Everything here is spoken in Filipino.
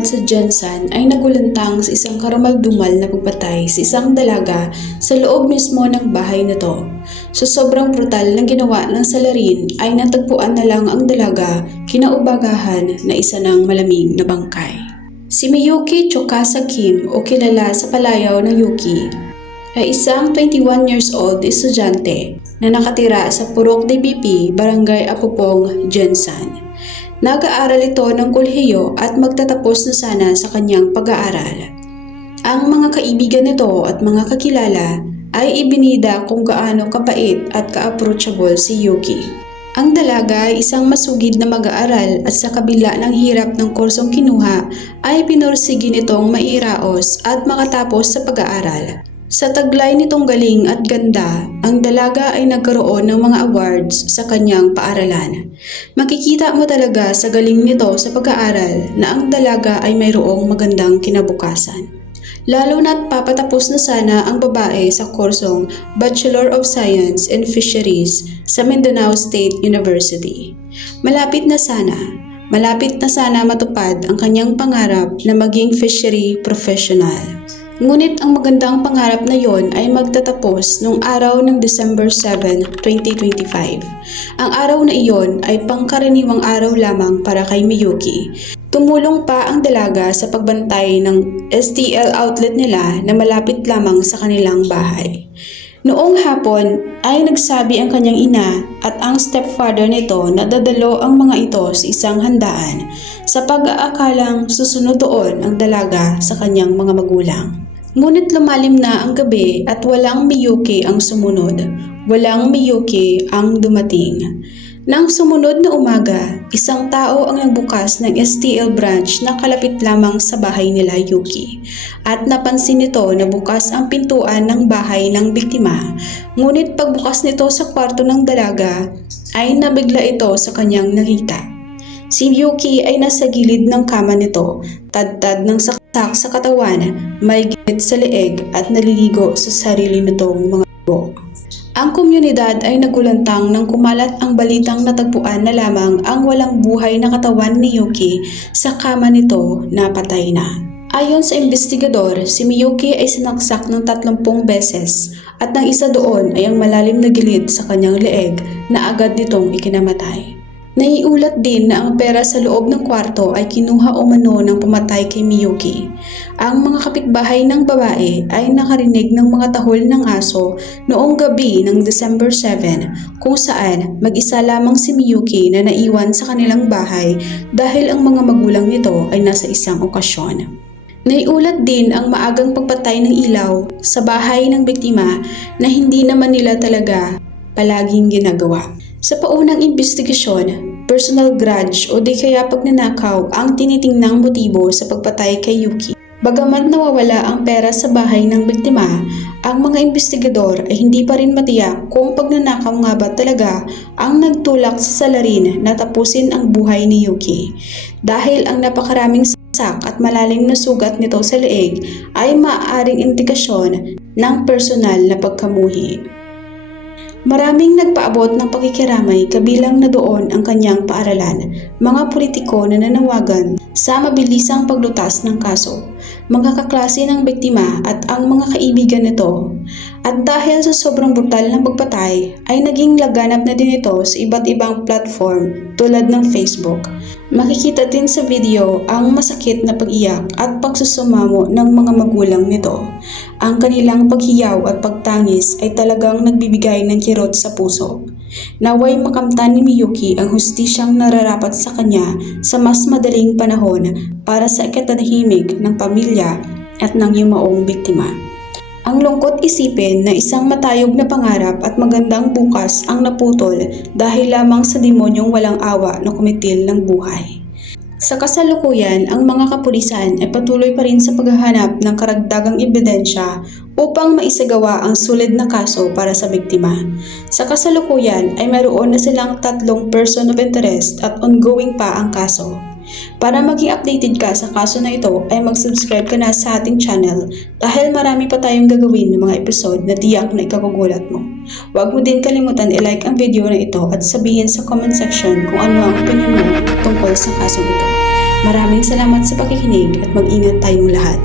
komunidad sa Jensan ay nagulantang sa isang karumaldumal na pagpatay sa isang dalaga sa loob mismo ng bahay nito. Sa sobrang brutal ng ginawa ng salarin ay natagpuan na lang ang dalaga kinaubagahan na isa ng malamig na bangkay. Si Miyuki Tsukasa Kim o kilala sa palayaw na Yuki ay isang 21 years old estudyante na nakatira sa Purok DBP, Barangay Apupong, Jensan. Nag-aaral ito ng kolehiyo at magtatapos na sana sa kanyang pag-aaral. Ang mga kaibigan nito at mga kakilala ay ibinida kung gaano kabait at ka-approachable si Yuki. Ang dalaga ay isang masugid na mag-aaral at sa kabila ng hirap ng kursong kinuha ay pinursige nitong maiiraos at makatapos sa pag-aaral. Sa taglay nitong galing at ganda, ang dalaga ay nagkaroon ng mga awards sa kanyang paaralan. Makikita mo talaga sa galing nito sa pag-aaral na ang dalaga ay mayroong magandang kinabukasan. Lalo na't papatapos na sana ang babae sa kursong Bachelor of Science in Fisheries sa Mindanao State University. Malapit na sana matupad ang kanyang pangarap na maging fishery professional. Ngunit ang magandang pangarap na yon ay magtatapos noong araw ng December 7, 2025. Ang araw na iyon ay pangkaraniwang araw lamang para kay Miyuki. Tumulong pa ang dalaga sa pagbantay ng STL outlet nila na malapit lamang sa kanilang bahay. Noong hapon ay nagsabi ang kanyang ina at ang stepfather nito na dadalo ang mga ito sa isang handaan sa pag-aakalang susunod doon ang dalaga sa kanyang mga magulang. Ngunit lumalim na ang gabi at walang Miyuki ang sumunod. Walang Miyuki ang dumating. Nang sumunod na umaga, isang tao ang nagbukas ng STL branch na kalapit lamang sa bahay nila Yuki. At napansin nito na bukas ang pintuan ng bahay ng biktima. Ngunit pagbukas nito sa kwarto ng dalaga, ay nabigla ito sa kanyang nakita. Si Yuki ay nasa gilid ng kama nito, tad-tad ng saksak sa katawan, may gilid sa leeg at naliligo sa sarili nitong mga dugo. Ang komunidad ay nagulantang nang kumalat ang balitang natagpuan na lamang ang walang buhay na katawan ni Yuki sa kama nito na patay na. Ayon sa investigador, si Miyuki ay sinaksak ng 30 beses at ang isa doon ay ang malalim na gilid sa kanyang leeg na agad nitong ikinamatay. Naiulat din na ang pera sa loob ng kwarto ay kinuha umano ng pumatay kay Miyuki. Ang mga kapitbahay ng babae ay nakarinig ng mga tahol ng aso noong gabi ng December 7 kung saan mag-isa lamang si Miyuki na naiwan sa kanilang bahay dahil ang mga magulang nito ay nasa isang okasyon. Naiulat din ang maagang pagpatay ng ilaw sa bahay ng biktima na hindi naman nila talaga palaging ginagawa. Sa paunang investigasyon, personal grudge o di kaya pagnanakaw ang tinitingnang motibo sa pagpatay kay Yuki. Bagamat nawawala ang pera sa bahay ng biktima, ang mga investigador ay hindi pa rin matiyak kung pagnanakaw nga ba talaga ang nagtulak sa salarin na tapusin ang buhay ni Yuki. Dahil ang napakaraming saksak at malalim na sugat nito sa leeg ay maaaring indikasyon ng personal na pagkamuhi. Maraming nagpaabot ng pakikiramay kabilang na doon ang kanyang paaralan, mga politiko na nanawagan sa mabilisang paglutas ng kaso, mga kaklase ng biktima at ang mga kaibigan nito. At dahil sa sobrang brutal ng pagpatay, ay naging laganap na din ito sa iba't ibang platform tulad ng Facebook. Makikita din sa video ang masakit na pag-iyak at pagsusumamo ng mga magulang nito. Ang kanilang paghiyaw at pagtangis ay talagang nagbibigay ng kirot sa puso. Naway makamtan ni Miyuki ang hustisyang nararapat sa kanya sa mas madaling panahon para sa ikatahimik ng pamilya at ng yumaong biktima. Ang lungkot isipin na isang matayog na pangarap at magandang bukas ang naputol dahil lamang sa demonyong walang awa na kumitil ng buhay. Sa kasalukuyan, ang mga kapulisan ay patuloy pa rin sa paghahanap ng karagdagang ebidensya upang maisagawa ang sulid na kaso para sa biktima. Sa kasalukuyan ay mayroon na silang 3 person of interest at ongoing pa ang kaso. Para maging updated ka sa kaso na ito ay mag-subscribe ka na sa ating channel dahil marami pa tayong gagawin ng mga episode na tiyak na ikagugulat mo. Huwag mo din kalimutan i-like ang video na ito at sabihin sa comment section kung ano ang opinion mo tungkol sa kaso ito. Maraming salamat sa pakikinig at mag-ingat tayong lahat.